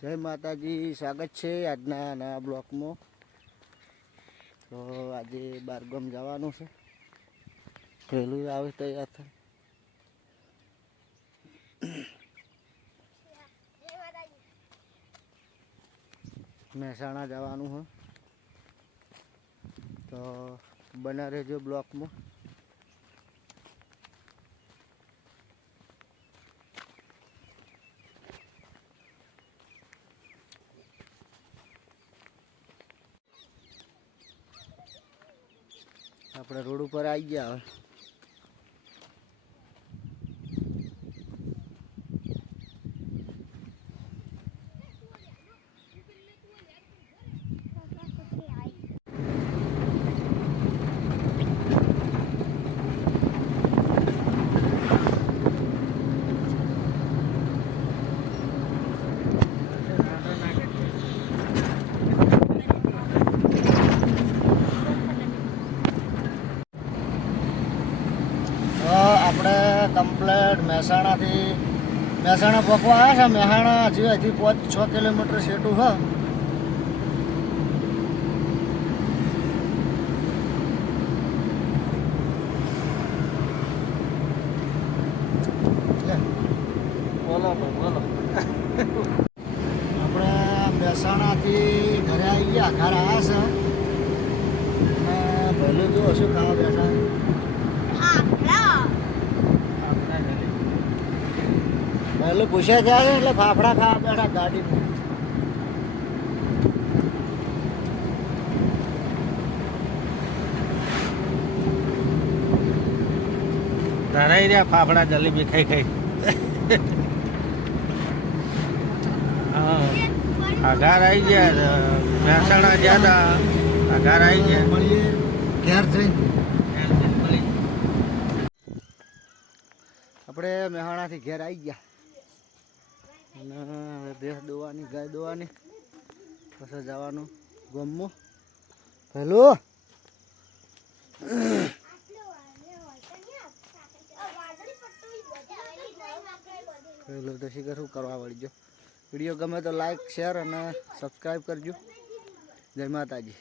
જય માતાજી, સ્વાગત છે આજના નવા બ્લોકમાં। તો આજે બારગામ જવાનું છે, પહેલું આવે તૈયાર થાય। મહેસાણા જવાનું છે, તો બના રહેજો બ્લોકમાં। આપણે રોડ ઉપર આવી ગયા હવે। આપણે કમ્પ્લેટ મહેસાણા પહોંચવા આવ્યા છે। મહેસાણા હજી 5-6 કિલોમીટર સેટું છે। બોલો બોલો આપણે મહેસાણાથી ઘરે આવી ગયા, ઘરે આવ્યા છે। પહેલું જો શું ખાવા બેઠા પહેલું પૂછ્યા જાય એટલે ફાફડા ખાવા બેઠા ગાડીમાં। ધરાઈ રહ્યા ફાફડા જલેબી ખાઈ ખાઈ। હા, આઘાર આવી ગયા, મહેસાણા ગયા હતા, આઘાર આવી ગયા। મળીએ ઘેર જઈને। આપણે મહેસાણાથી ઘેર આવી ગયા અને ભેંસ દોવાની, ગાય દોવાની, પછી જવાનું ગામમાં। પહેલું તો શીખર શું કરવા વળજો। વિડીયો ગમે તો લાઈક, શેર અને સબસ્ક્રાઈબ કરજો। જય માતાજી।